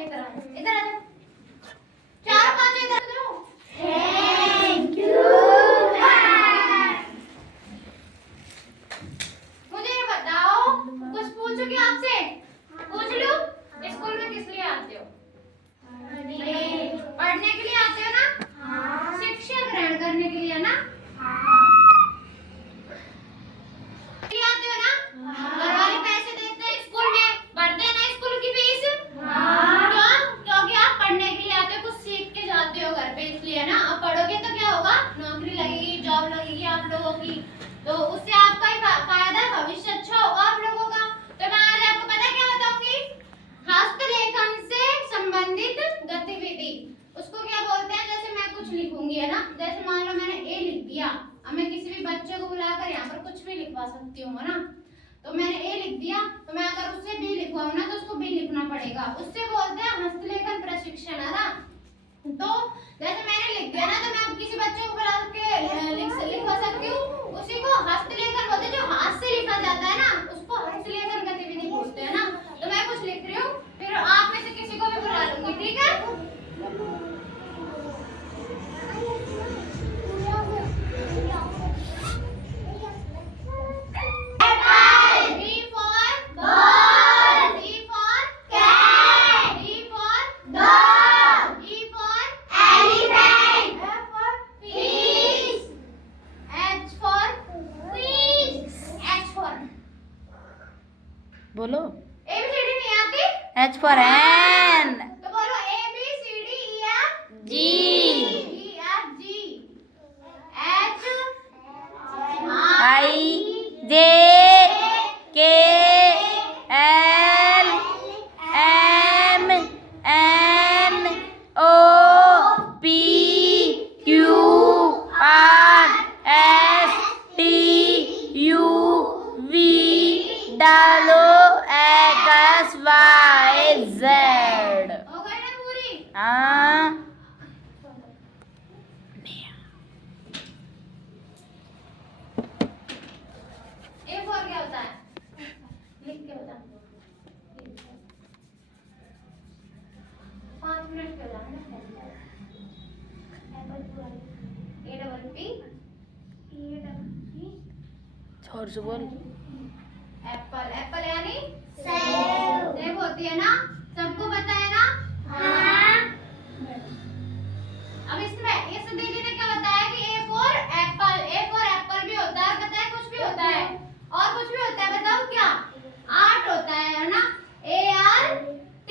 लेकर आना, इधर आ जा, चार पांच इधर जाओ। Thank you ma'am. मुझे ये बताओ, कुछ पूछोगी आपसे? पूछ लो, स्कूल में किस लिए आते हो? पढ़ने के लिए आते हो ना? शिक्षा ग्रहण करने के लिए ना? आते हो ना? घर वाले पैसे देते हैं स्कूल में, भरते हैं ना स्कूल की फीस? क्यों? क्योंकि आप पढ़ने के लिए आते हो, कुछ सीख के जाते हो घर पे, इसलिए ना। अब पढ़ोगे तो क्या होगा? नौकरी लगेगी, जॉब लगेगी आप लोगों की, तो उससे आपका ही फायदा, भविष्य अच्छा होगा आप लोगों का। तो मैं आज आपको पता क्या बताऊंगी? हस्तलेखन से संबंधित गतिविधि, उसको क्या बोलते हैं? जैसे मैं कुछ लिखूंगी है ना, जैसे मान लो मैंने ए लिख दिया, अब मैं किसी भी बच्चे को बुलाकर यहाँ पर कुछ भी लिखवा सकती हूँ ना। तो मैंने ए लिख दिया, तो मैं अगर उससे बी लिखवाऊँ ना, तो उसको बी लिखना पड़ेगा। उससे बोलते हैं हस्तलेखन प्रशिक्षण, है ना। तो जैसे मैंने लिख दिया ना, तो मैं अब किसी बच्चे को बुला के लिखवा सकती हूँ। उसी को हस्तलेखन बोलते हैं, जो हाथ से लिखा जाता है ना, उसको हस्तलेखन गतिविधि बोलते हैं ना। तो मैं कुछ लिख रही हूँ, फिर आप में से किसी को भी बुला लूंगी, ठीक है? बोलो। ABCD नहीं आती? H for hen. तो बोलो ABCDEF G. EFG H I J K L M N O P Q R S T U V W X Y Z. हो गई ना पूरी? हाँ। A4 क्या होता है? लिख के बता। 5 मिनट के हो जाएंगे। जोर से बोल। एप्पल, एप्पल यानी सेब। सेब होती है ना, सबको पता है ना? हाँ। अब इसमें इस दीदी ने क्या बताया कि A for Apple, A for Apple भी होता है, पता है? कुछ भी होता है, और कुछ भी होता है, बताओ क्या? आर्ट होता है ना? ART,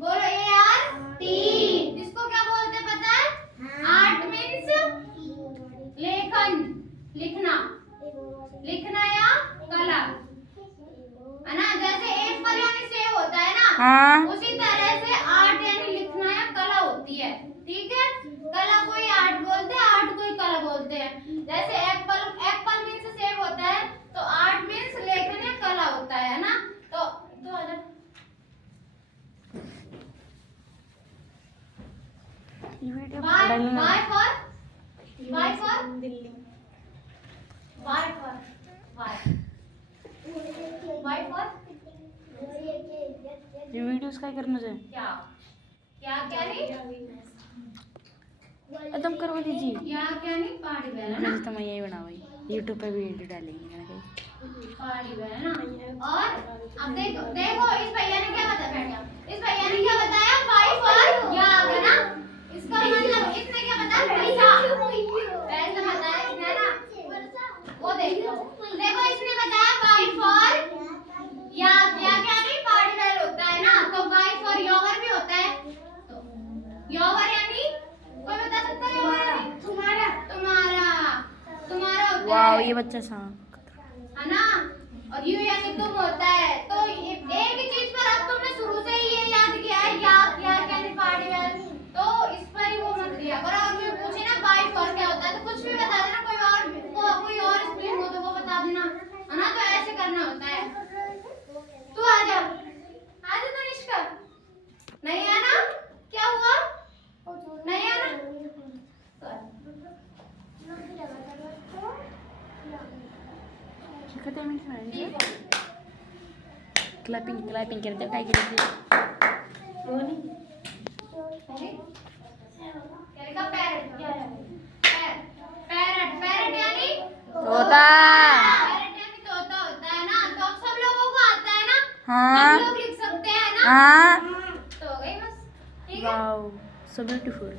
बोलो ART। इसको क्या बोलते हैं पता है? आर्ट मीन्स लेखन, लिखना, लिखना या कला, है ना। जैसे एप्पल यानी सेब होता है ना, हाँ। उसी तरह से आर्ट यानी लिखना या कला होती है, ठीक है। कला कोई आर्ट बोलते हैं, आर्ट कोई कला बोलते हैं। जैसे एप्पल, एप्पल मीन्स सेब होता है, तो आर्ट मीन्स लेखन या कला होता है ना। तो आजा, bye for Delhi, bye for ये वीडियोस काय करना है? क्या क्या क्या नहीं खत्म करवा दीजिए। क्या नहीं पहाड़ी बहन है ना। तो मैं यही बना भाई, YouTube पे भी वीडियो डालेंगे ना कहीं। पहाड़ी बहन है ना। और अब देखो देखो इस भैया ने क्या बताया, बैठ जाओ। इस भैया ने क्या बताया? वाई फॉर याग, है ना। इसका मतलब इसने क्या बताया? पैसा, पैसा बताया इसने ना। वो देखो देखो, इसने बताया वाई फॉर याग, या क्या नहीं पहाड़ी बहन होता है ना। तो वाई फॉर योवर भी होता है, तो योवर यानी कोई बता सकता है? योवर यानी तुम्हारा, तुम्हारा, तुम्हारा होता वाह, है, ये बच्चा सा है ना। और यू यानी तुम होता है। तो एक ही चीज पर अब तुमने शुरू से ही ये याद किया है, याद किया यानी पहाड़ी बहन, तो इस पर ही वो मत दिया करो। और मैं पूछे ना वाई फॉर क्या होता है, तो कुछ भी बता देना, कोई और स्पेलिंग हो तो वो बता देना, है ना। तो ऐसे करना होता है। तू आ जा, आ जा तनिष्का। नहीं आना? क्या हुआ? नहीं आना? क्लैपिंग क्लैपिंग करते काय करते? क्या लिखा? पैरट। पैरट पैरट यानी तोता। पैरट यानी तोता होता है ना, तो अब सब लोगों को आता है ना, हाँ सब लोग लिख सकते हैं ना, हाँ। तो हो गई बस। ठीक है। Wow, so beautiful.